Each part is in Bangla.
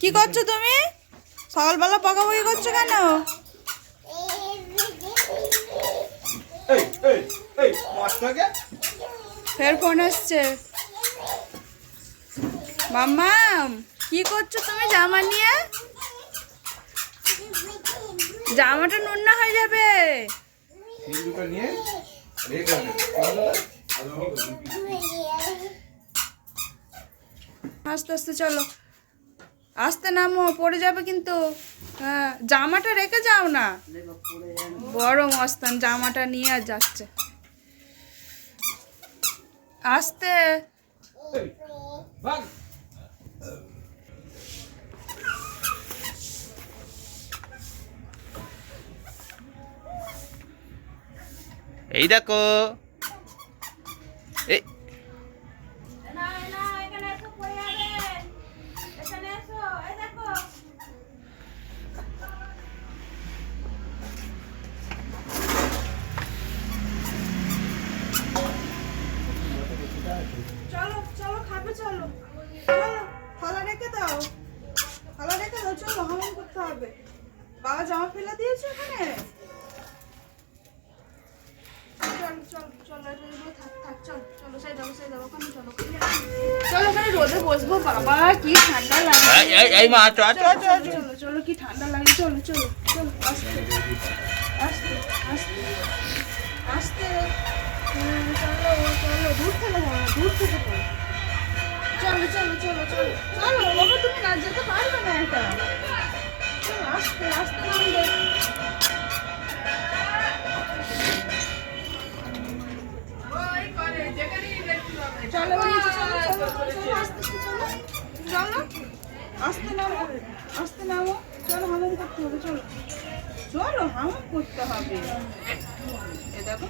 কি করছ তুমি? সকালবেলা বকাবকি করছ কেন? ফের ফোন এসছে মাম্মাম কি করছ তুমি জামা নিয়ে? জামাটা নুন্না হয়ে যাবে? নিয়ে আস্তে আস্তে চলো। আস্তে নামো, পড়ে যাবে কিন্তু। হ্যাঁ জামাটা রেখে যাও না। বড় মস্তান জামাটা নিয়ে আর যাচ্ছে। আস্তে। এই দেখো। ঠান্ডা লাগে। এই, এই, মা আছো আছো চলো আছো চলো চলো কি ঠান্ডা লাগে। চলো চলো চলো আস্তে আস্তে আস্তে আস্তে চলো চলো দূর থেকে যাও দূর থেকে চলো চলো চলো চলো চলো বাবা তুমি না যেতে পারবে না এটা। চলো আস্তে আস্তে। পাবে এ দেখো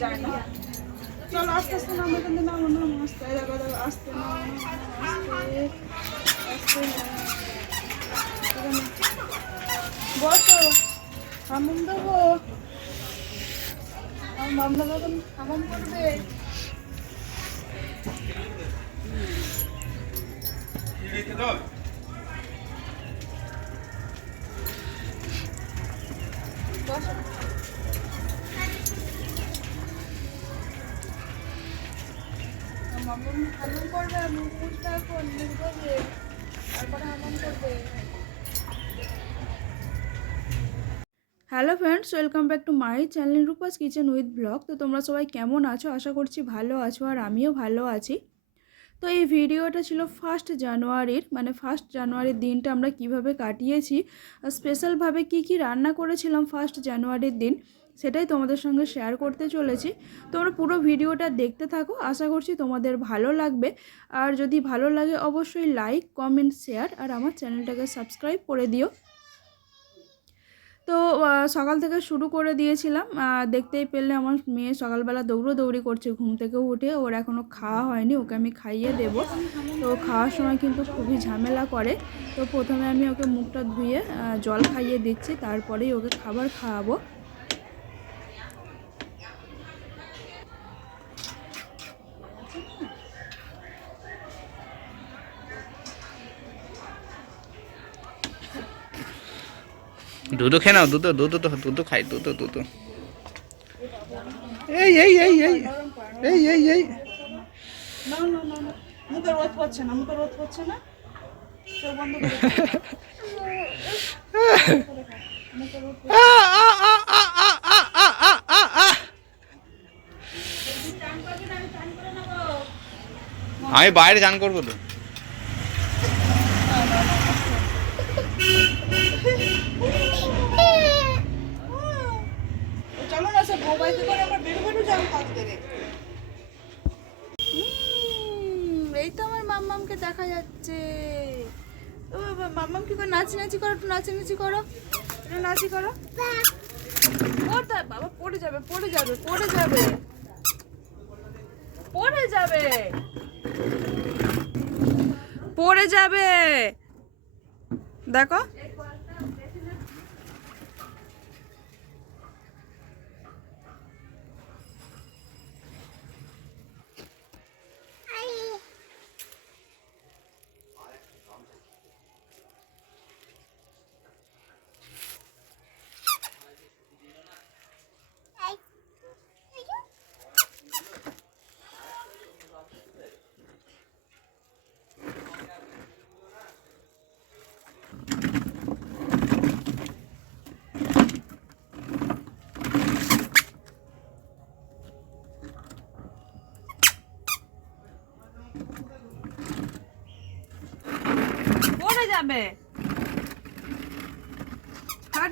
জানি আস্তে আস্তে নামো কিন্তু নামো নামো, আস্তে দেখো দেখো, আস্তে বসো, হামুন দেবো। আমার করবে। Hello friends welcome back to my channel Rupa's kitchen with blog তো তোমরা সবাই কেমন আছো? আশা করছি ভালো আছো আর আমিও ভালো আছি। তো এই ভিডিওটা ছিল ফার্স্ট জানুয়ারির মানে ফার্স্ট জানুয়ারির দিনটা আমরা কীভাবে কাটিয়েছি, আর স্পেশালভাবে কি কি রান্না করেছিলাম ফার্স্ট জানুয়ারির দিন। সেটাই তোমাদের সঙ্গে শেয়ার করতে চলেছি। তোমরা পুরো ভিডিওটা দেখতে থাকো, আশা করছি তোমাদের ভালো লাগবে। আর যদি ভালো লাগে, অবশ্যই লাইক কমেন্ট শেয়ার আর আমার চ্যানেলটাকে সাবস্ক্রাইব করে দিও। তো সকাল থেকে শুরু করে দিয়েছিলাম। দেখতেই পেলে আমার মেয়ে সকালবেলা দৌড়োদৌড়ি করছে ঘুম থেকে উঠে। ওর এখনও খাওয়া হয়নি, ওকে আমি খাইয়ে দেব। তো খাওয়ার সময় কিন্তু খুবই ঝামেলা করে। তো প্রথমে আমি ওকে মুখটা ধুয়ে জল খাইয়ে দিচ্ছি। তারপরেই ওকে খাবার খাওয়াবো। দুধু খেয়ে নাও দুধু দুধু তো দুধু খাই দুধু দুধু এই এই এই এই এই এই এই। আমি বাইরে চান করব তো। মাম্মাম কি করে নাচি নাচি করো, একটু নাচি নাচি করো। একটু নাচি করো। পড়তে বাবা পড়ে যাবে পড়ে যাবে পড়ে যাবে। পড়ে যাবে। পড়ে যাবে। দেখো। পড়ে যাবে। হাট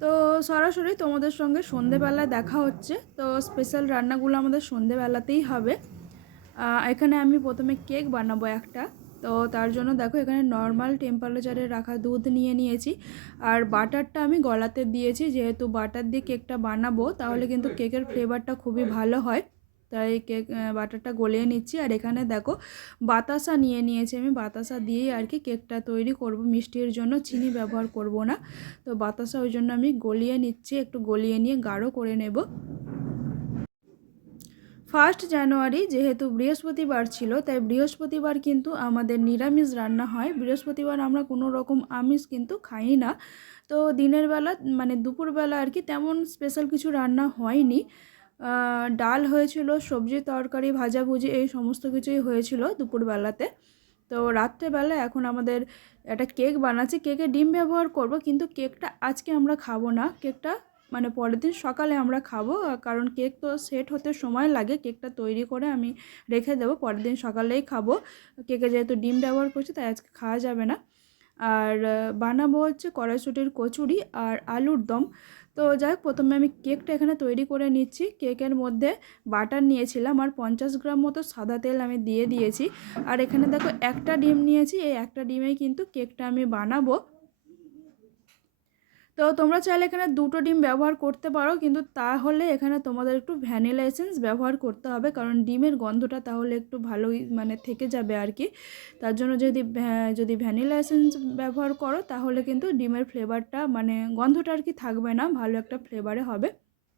তো সরাসরি তোমাদের সঙ্গে সন্ধেবেলা দেখা হচ্ছে। তো স্পেশাল রান্নাগুলো আমাদের সন্ধেবেলাতেই হবে। এখানে আমি প্রথমে কেক বানাবো একটা। তো তার জন্য দেখো এখানে নর্মাল টেম্পারেচারে রাখা দুধ নিয়ে নিয়েছি। আর বাটারটা আমি গলাতে দিয়েছি, যেহেতু বাটার দিয়ে কেকটা বানাবো, তাহলে কিন্তু কেকের ফ্লেভারটা খুবই ভালো হয়। তাই কেক বাটারটা গলিয়ে নিচ্ছি। আর এখানে দেখো বাতাসা নিয়ে নিয়েছি আমি। বাতাসা দিয়েই আর কি কেকটা তৈরি করব। মিষ্টির জন্য চিনি ব্যবহার করব না। তো বাতাসা ওই জন্য আমি গলিয়ে নিচ্ছি। একটু গলিয়ে নিয়ে গাঢ় করে নেব। ফার্স্ট জানুয়ারি যেহেতু বৃহস্পতিবার ছিল, তাই বৃহস্পতিবার কিন্তু আমাদের নিরামিষ রান্না হয়। বৃহস্পতিবার আমরা কোনো রকম আমিষ কিন্তু খাই না। তো দিনের বেলা মানে দুপুরবেলা আর কি তেমন স্পেশাল কিছু রান্না হয়নি। ডাল হয়েছিল, সবজি, তরকারি, ভাজাভুজি এই সমস্ত কিছুই হয়েছিল দুপুরবেলাতে তো রাত্রেবেলা এখন আমাদের একটা কেক বানাচ্ছি। কেকে ডিম ব্যবহার করব, কিন্তু কেকটা আজকে আমরা খাব না। কেকটা মানে পরের দিন সকালে আমরা খাব কারণ কেক তো সেট হতে সময় লাগে। কেকটা তৈরি করে আমি রেখে দেবো, পরের দিন সকালেই খাব। কেকে যেহেতু ডিম ব্যবহার করছি, তাই আজকে খাওয়া যাবে না। আর বানাবো হচ্ছে কড়াইশুটির কচুরি আর আলুর দম। তো যাই হোক, প্রথমে আমি কেকটা এখানে তৈরি করে নিচ্ছি। কেকের মধ্যে বাটার নিয়েছিলাম আর পঞ্চাশ গ্রাম মতো সাদা তেল আমি দিয়ে দিয়েছি। আর এখানে দেখো একটা ডিম নিয়েছি, এই একটা ডিমেই কিন্তু কেকটা আমি বানাবো। তো তোমরা চাইলে এখানে দুটো ডিম ব্যবহার করতে পারো, কিন্তু তাহলে এখানে তোমাদের একটু ভ্যানিলা এসেন্স ব্যবহার করতে হবে, কারণ ডিমের গন্ধটা তাহলে একটু ভালোই মানে থেকে যাবে আর কি। তার জন্য যদি যদি ভ্যানিলা এসেন্স ব্যবহার করো, তাহলে কিন্তু ডিমের ফ্লেভারটা মানে গন্ধটা আর কি থাকবে না, ভালো একটা ফ্লেভারে হবে।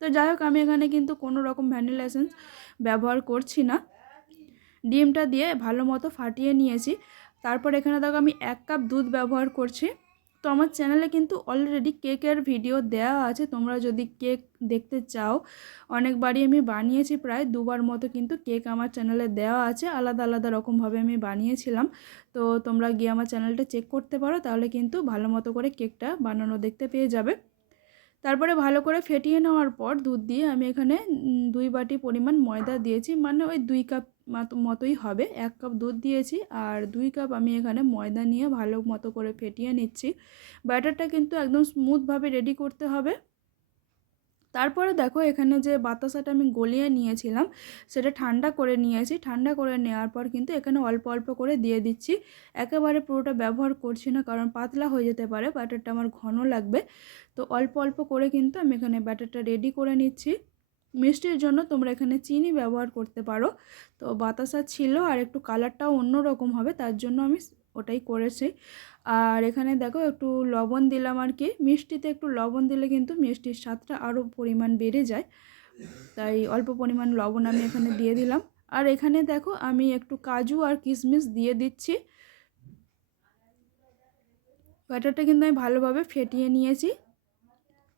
তো যাই হোক, আমি এখানে কিন্তু কোনো রকম ভ্যানিলা এসেন্স ব্যবহার করছি না। ডিমটা দিয়ে ভালো মতো ফাটিয়ে নিয়েছি। তারপর এখানে দেখো আমি এক কাপ দুধ ব্যবহার করছি। তো আমার চ্যানেলে কিন্তু অলরেডি কেকের ভিডিও দেওয়া আছে। তোমরা যদি কেক দেখতে চাও, অনেকবারই আমি বানিয়েছি, প্রায় দুবার মতো কিন্তু কেক আমার চ্যানেলে দেওয়া আছে। আলাদা আলাদা রকমভাবে আমি বানিয়েছিলাম। তো তোমরা গিয়ে আমার চ্যানেলটা চেক করতে পারো, তাহলে কিন্তু ভালো মতো করে কেকটা বানানো দেখতে পেয়ে যাবে। তারপরে ভালো করে ফেটিয়ে নেওয়ার পর দুধ দিয়ে আমি এখানে দুই বাটি পরিমাণ ময়দা দিয়েছি। মানে ওই দুই কাপ মতোই হবে। এক কাপ দুধ দিয়েছি আর দুই কাপ আমি এখানে ময়দা নিয়ে ভালো মতো করে ফেটিয়ে নিচ্ছি। ব্যাটারটা কিন্তু একদম স্মুথভাবে রেডি করতে হবে। তারপরে দেখো এখানে যে বাতাসাটা আমি গলিয়ে নিয়েছিলাম, সেটা ঠান্ডা করে নিয়েছি। ঠান্ডা করে নেওয়ার পর কিন্তু এখানে অল্প অল্প করে দিয়ে দিচ্ছি। একেবারে পুরোটা ব্যবহার করছি না, কারণ পাতলা হয়ে যেতে পারে। ব্যাটারটা আমার ঘন লাগবে। তো অল্প অল্প করে কিন্তু আমি এখানে ব্যাটারটা রেডি করে নিচ্ছি। মিষ্টির জন্য তোমরা এখানে চিনি ব্যবহার করতে পারো। তো বাতাসা ছিল আর একটু কালারটাও অন্য রকম হবে, তার জন্য আমি ওটাই করেছি। আর এখানে দেখো একটু লবণ দিলাম আর কি। মিষ্টিতে একটু লবণ দিলে কিন্তু মিষ্টির স্বাদটা আরও পরিমাণ বেড়ে যায়। তাই অল্প পরিমাণ লবণ আমি এখানে দিয়ে দিলাম। আর এখানে দেখো আমি একটু কাজু আর কিশমিশ দিয়ে দিচ্ছি। ব্যাটারটা কিন্তু আমি ভালোভাবে ফেটিয়ে নিয়েছি।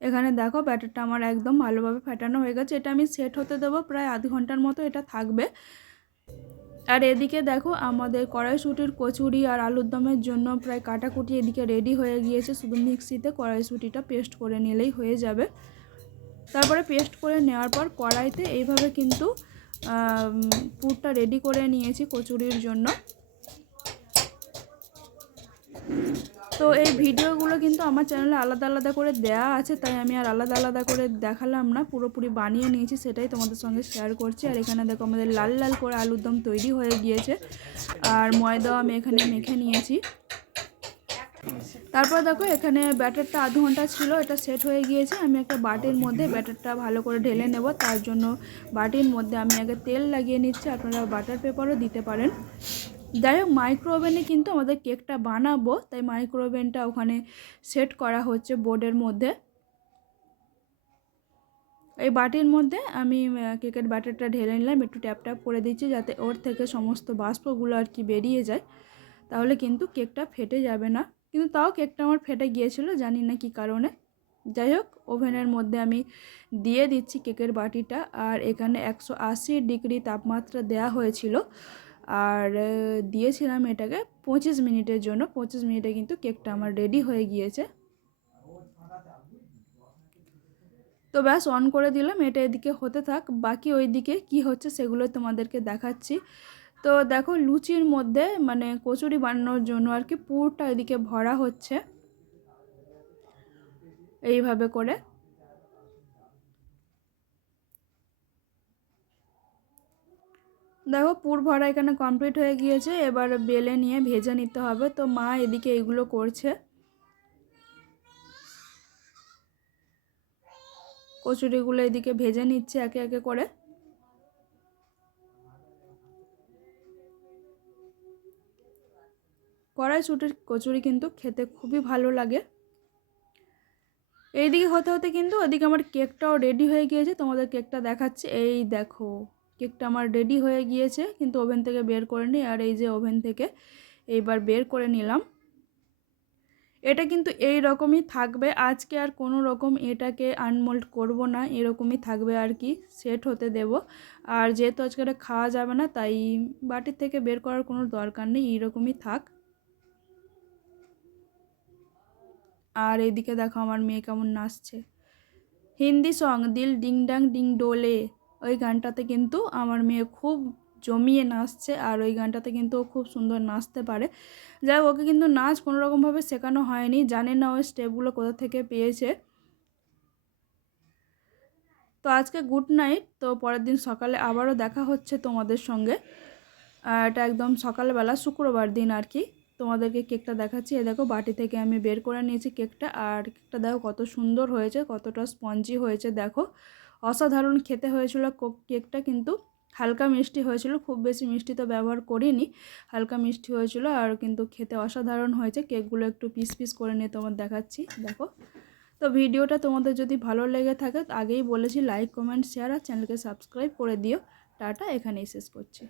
এখানে দেখো ব্যাটারটা আমার একদম ভালোভাবে ফেটানো হয়ে গেছে। এটা আমি সেট হতে দেবো প্রায় আধ ঘণ্টার মতো এটা থাকবে। আর এদিকে দেখো আমাদের কড়াইশুটির কচুরি আর আলুর দমের জন্য প্রায় কাটাকুটি এদিকে রেডি হয়ে গিয়েছে। শুধু মিক্সিতে কড়াইশুটিটা পেস্ট করে নিলেই হয়ে যাবে। তারপরে পেস্ট করে নেওয়ার পর কড়াইতে এইভাবে কিন্তু পুরটা রেডি করে নিয়েছি কচুরির জন্য। তো এই ভিডিওগুলো কিন্তু আমার চ্যানেলে আলাদা আলাদা করে দেয়া আছে, তাই আমি আর আলাদা আলাদা করে দেখালাম না, পুরোপুরি বানিয়ে নিয়েছি সেটাই তোমাদের সঙ্গে শেয়ার করছি। আর এখানে দেখো আমাদের লাল লাল করে আলুর দম তৈরি হয়ে গিয়েছে, আর ময়দাও আমি এখানে মেখে নিয়েছি। তারপর দেখো এখানে ব্যাটারটা আধ ঘণ্টা ছিল, এটা সেট হয়ে গিয়েছে, আমি একটা বাটির মধ্যে ব্যাটারটা ভালো করে ঢেলে নেব, তার জন্য বাটির মধ্যে আমি আগে তেল লাগিয়ে নিচ্ছি, আপনারা বাটার পেপারও দিতে পারেন। যাই হোক মাইক্রো ওভেনে কিন্তু আমাদের কেকটা বানাবো। তাই মাইক্রো ওভেনটা ওখানে সেট করা হচ্ছে বোর্ডের মধ্যে। এই বাটির মধ্যে আমি কেকের বাটারটা ঢেলে নিলাম, একটু ট্যাপ ট্যাপ করে দিচ্ছি যাতে ওর থেকে সমস্ত বাষ্পগুলো আর কি বেরিয়ে যায়। তাহলে কিন্তু কেকটা ফেটে যাবে না। কিন্তু তাও কেকটা আমার ফেটে গিয়েছিল, জানি না কি কারণে। যাই হোক, ওভেনের মধ্যে আমি দিয়ে দিচ্ছি কেকের বাটিটা। আর এখানে একশো আশি ডিগ্রি তাপমাত্রা দেওয়া হয়েছিল। আর দিয়েছিলাম এটাকে পঁচিশ মিনিটের জন্য। পঁচিশ মিনিটে কিন্তু কেকটা আমার রেডি হয়ে গিয়েছে। তো ব্যাস, অন করে দিলাম, এটা এদিকে হতে থাক। বাকি ওই দিকে কী হচ্ছে সেগুলো তোমাদেরকে দেখাচ্ছি। তো দেখো, লুচির মধ্যে মানে কচুরি বানানোর জন্য আর কি পুরটা এদিকে ভরা হচ্ছে। এইভাবে করে। দেখো পুর ভরা এখানে কমপ্লিট হয়ে গিয়েছে, এবার বেলে নিয়ে ভেজে নিতে হবে। তো মা এদিকে এগুলো করছে। কচুরিগুলো এদিকে ভেজে নিচ্ছে একে একে করে। কড়াইশুটির কচুরি কিন্তু খেতে খুবই ভালো লাগে। এইদিকে হতে হতে কিন্তু ওদিকে আমার কেকটাও রেডি হয়ে গিয়েছে, তোমাদের কেকটা দেখাচ্ছে। এই দেখো। কেকটা আমার রেডি হয়ে গিয়েছে, কিন্তু ওভেন থেকে বের করে নিই আর এই যে ওভেন থেকে এইবার বের করে নিলাম। এটা কিন্তু এই রকমই থাকবে, আজকে আর কোনো রকম এটাকে আনমোল্ড করব না, এরকমই থাকবে আর কি সেট হতে দেব। আর যেহেতু আজকে এটা খাওয়া যাবে না, তাই বাটির থেকে বের করার কোনো দরকার নেই, এইরকমই থাক। আর এইদিকে দেখো আমার মেয়ে কেমন নাচছে। হিন্দি সং দিল ডিং ডাং ডিং ডোলে। ওই গানটাতে কিন্তু আমার মেয়ে খুব জমিয়ে নাচছে আর ওই গানটাতে কিন্তু ও খুব সুন্দর নাচতে পারে। যাই ওকে কিন্তু নাচ কোনো রকমভাবে শেখানো হয়নি। জানে না ওই স্টেপগুলো কোথা থেকে পেয়েছে। তো আজকে গুড নাইট। তো পরের দিন সকালে আবারও দেখা হচ্ছে তোমাদের সঙ্গে। এটা একদম সকালবেলা শুক্রবার দিন আর কি। তোমাদেরকে কেকটা দেখাচ্ছি। এ দেখো, বাটি থেকে আমি বের করে নিয়েছি কেকটা। আর কেকটা দেখো কত সুন্দর হয়েছে, কতটা স্পঞ্জি হয়েছে, দেখো। অসাধারণ খেতে হয়েছিল কোক কেকটা কিন্তু হালকা মিষ্টি হয়েছিল, খুব বেশি মিষ্টি তো ব্যবহার করিনি। হালকা মিষ্টি হয়েছিল আর কিন্তু খেতে অসাধারণ হয়েছে। কেকগুলো একটু পিস পিস করে নিয়ে তোমার দেখাচ্ছি, দেখো। তো ভিডিওটা তোমাদের যদি ভালো লেগে থাকে, আগেই বলেছি লাইক কমেন্ট শেয়ার আর চ্যানেলকে সাবস্ক্রাইব করে দিও। টাটা, এখানেই শেষ করছি।